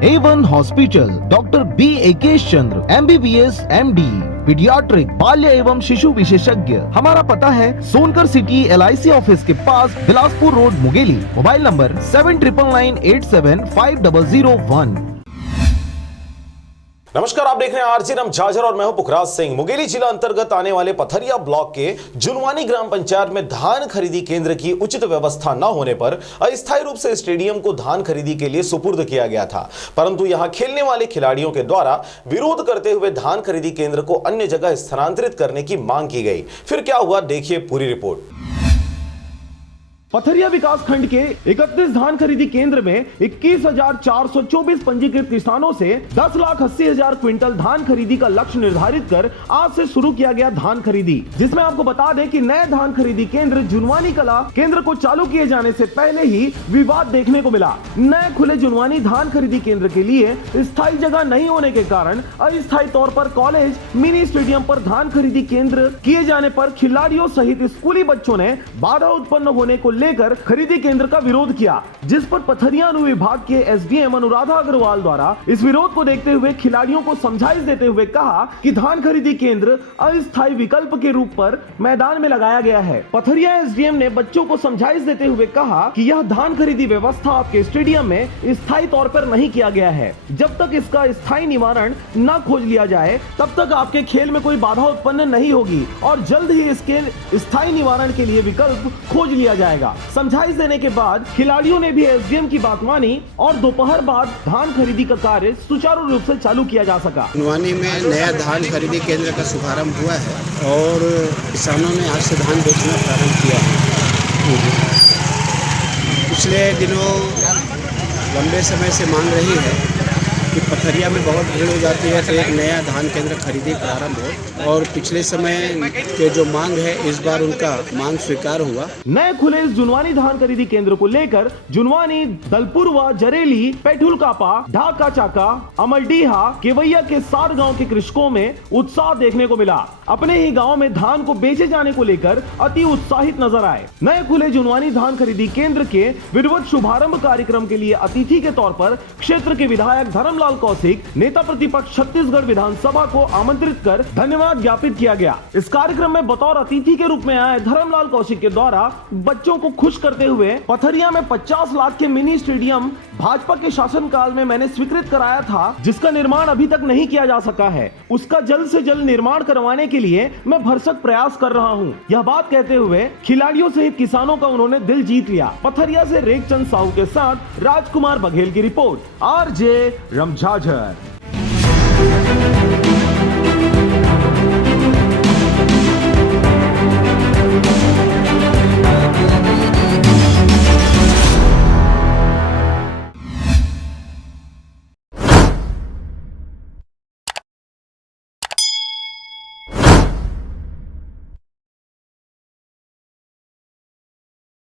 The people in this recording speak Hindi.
A1 हॉस्पिटल, डॉक्टर बी एकेश चंद्र, MBBS MD, पीडियाट्रिक, बाल्य एवं शिशु विशेषज्ञ। हमारा पता है सोनकर सिटी LIC ऑफिस के पास, Bilaspur road, Mungeli. Mobile number 7999875001। नमस्कार, आप देख रहे हैं आरजे रमझाझर और मैं हूं पुखराज सिंह। मुंगेली जिला अंतर्गत आने वाले पथरिया ब्लॉक के जुनवानी ग्राम पंचायत में धान खरीदी केंद्र की उचित व्यवस्था न होने पर अस्थायी रूप से स्टेडियम को धान खरीदी के लिए सुपुर्द किया गया था, परंतु यहां खेलने वाले खिलाड़ियों के द्वारा विरोध करते हुए धान खरीदी केंद्र को अन्य जगह स्थानांतरित करने की मांग की गई। फिर क्या हुआ, देखिए पूरी रिपोर्ट। पथरिया विकास खंड के 31 धान खरीदी केंद्र में 21,424 पंजीकृत किसानों से 10,80,000 क्विंटल धान खरीदी का लक्ष्य निर्धारित कर आज से शुरू किया गया धान खरीदी, जिसमें आपको बता दें कि नए धान खरीदी केंद्र जुनवानी कला केंद्र को चालू किए जाने से पहले ही विवाद देखने को मिला। नए खुले जुनवानी धान खरीदी केंद्र के लिए स्थायी जगह नहीं होने के कारण अस्थायी तौर पर कॉलेज मिनी स्टेडियम पर धान खरीदी केंद्र किए जाने पर खिलाड़ियों सहित स्कूली बच्चों ने बाधा उत्पन्न होने को लेकर खरीदी केंद्र का विरोध किया, जिस पर पथरिया अनुविभाग के SDM अनुराधा अग्रवाल द्वारा इस विरोध को देखते हुए खिलाड़ियों को समझाइश देते हुए कहा कि धान खरीदी केंद्र अस्थायी विकल्प के रूप पर मैदान में लगाया गया है। पथरिया SDM ने बच्चों को समझाइश देते हुए कहा कि यह धान खरीदी व्यवस्था आपके स्टेडियम में स्थायी तौर पर नहीं किया गया है। जब तक इसका स्थायी निवारण न खोज लिया जाए तब तक आपके खेल में कोई बाधा उत्पन्न नहीं होगी और जल्द ही इसके स्थायी निवारण के लिए विकल्प खोज लिया जाएगा। समझाइश देने के बाद खिलाड़ियों ने भी SDM की बात मानी और दोपहर बाद धान खरीदी का कार्य सुचारू रूप से चालू किया जा सका। जुनवानी में नया धान खरीदी केंद्र का शुभारंभ हुआ है और किसानों ने आज से धान बेचना प्रारंभ किया है। पिछले दिनों लंबे समय से मांग रही है कि पथरिया में बहुत भीड़ हो जाती है तो एक नया धान केंद्र खरीदी प्रारंभ हो, और पिछले समय के जो मांग है इस बार उनका मांग स्वीकार हुआ। नए खुले जुनवानी धान खरीदी केंद्र को लेकर जुनवानी, दलपुरवा, जरेली, पेठुलकापा, ढाका चाका, अमलडीहा, केवैया के 7 गांव के कृषकों में उत्साह देखने को मिला। अपने ही गांव में धान को बेचे जाने को लेकर अति उत्साहित नजर आए। नए खुले जुनवानी धान खरीदी केंद्र के विधिवत शुभारंभ कार्यक्रम के लिए अतिथि के तौर पर क्षेत्र के विधायक धर्मलाल कौशिक, नेता प्रतिपक्ष छत्तीसगढ़ विधानसभा को आमंत्रित कर धन्यवाद ज्ञापित किया गया। इस कार्यक्रम में बतौर अतिथि के रूप में आए धर्मलाल कौशिक के द्वारा बच्चों को खुश करते हुए पथरिया में 50 लाख के मिनी स्टेडियम भाजपा के शासनकाल में मैंने स्वीकृत कराया था, जिसका निर्माण अभी तक नहीं किया जा सका है। उसका जल्द से जल्द निर्माण करवाने के लिए मैं भरसक प्रयास कर रहा हूं। यह बात कहते हुए खिलाड़ियों सहित किसानों का उन्होंने दिल जीत लिया। पथरिया से रेखचंद साहू के साथ राजकुमार बघेल की रिपोर्ट, आरजे रमझाझर।